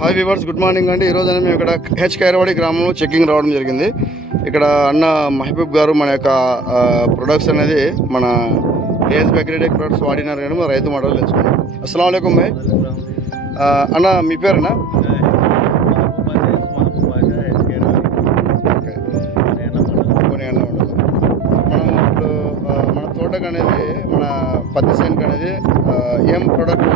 Hi viewers, good morning అండి. ఈరోజు మేము ఇక్కడ హెచ్ ఖైరవాడి గ్రామంలో చెక్కింగ్ రావడం జరిగింది. ఇక్కడ అన్న మహబూబ్ గారు మన యొక్క ప్రొడక్ట్స్ అనేది మన ఏఎస్ బక్రీడే ప్రొడక్ట్స్ వాడినారు కానీ మన రైతు మోడల్ తెలుసుకున్నాం. అస్సలం వాలేకుమ్ భాయ్. అన్న మీ పేరునా? మనం ఇప్పుడు మన తోటకు అనేది మన పత్తి సేనుకు అనేది ఏం ప్రోడక్ట్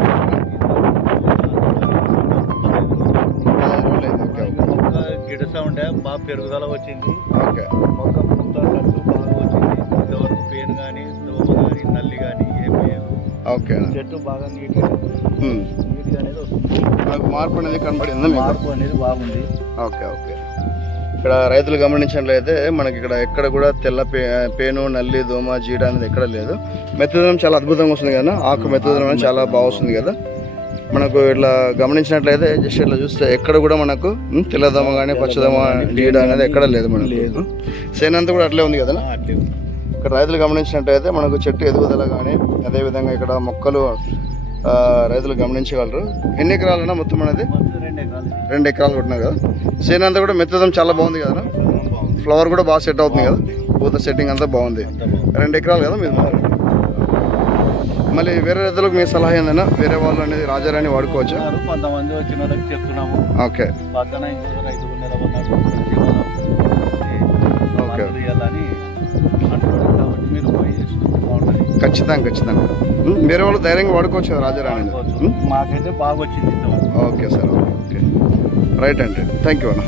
గిడస ఉండే బాగా పెరుగుదల వచ్చింది. ఓకే, మొక్క పూత కట్టు బాగా వచ్చింది. ఇంతవరకు పెయిన్ కానీ దోమ కానీ నల్లి కానీ ఏమి లేదు. ఓకే, చెట్టు బాగా నీట్గా అనేది వస్తుంది. నాకు మార్పు అనేది కనబడింది. మార్పు అనేది బాగుంది. Okay okay. ఇక్కడ రైతులు గమనించినట్లయితే మనకి ఇక్కడ ఎక్కడ కూడా తెల్ల పేను నల్లి దోమ జీడ అనేది ఎక్కడ లేదు. మెత్తదనం చాలా అద్భుతంగా వస్తుంది కదా, ఆకు మెత్తదనం అనేది చాలా బాగా వస్తుంది కదా. మనకు ఇట్లా గమనించినట్లయితే జస్ట్ ఇట్లా చూస్తే ఎక్కడ కూడా మనకు తెల్లదోమ కానీ పచ్చదోమ జీడ అనేది ఎక్కడ లేదు. మనకు లేదు. సేనంతా కూడా అట్లే ఉంది కదా. ఇక్కడ రైతులు గమనించినట్లయితే మనకు చెట్టు ఎదుగుదల కానీ అదేవిధంగా ఇక్కడ మొక్కలు రైతులు గమనించగలరు. ఎన్ని ఎకరాలన్నా మొత్తం అనేది 2 ఎకరాలు కొట్టినారు కదా. సేనంతా కూడా మెత్తదం చాలా బాగుంది కదా. ఫ్లవర్ కూడా బాగా సెట్ అవుతుంది కదా, పూత సెట్టింగ్ అంతా బాగుంది. 2 ఎకరాలు కదా మీరు. మళ్ళీ వేరే రైతులకు మీ సలహా ఏందన్నా, వేరే వాళ్ళు అనేది రాజారాణి వాడుకోవచ్చు? కొంతమంది వచ్చిన వాళ్ళకి చెప్తున్నాము. ఓకే పక్కన ఇంకొక రైతులు నిలబడినారు. ఓకే, అంటున్నారు కాబట్టి మీరు పోయి చేసుకుంటే బాగుంటుంది. ఖచ్చితంగా వేరే వాళ్ళు ధైర్యంగా వాడుకోవచ్చు కదా రాజారాణి. మాకైతే బాగా వచ్చింది. ఓకే సార్, ఓకే రైట్ అండి. థ్యాంక్ యూ అన్న.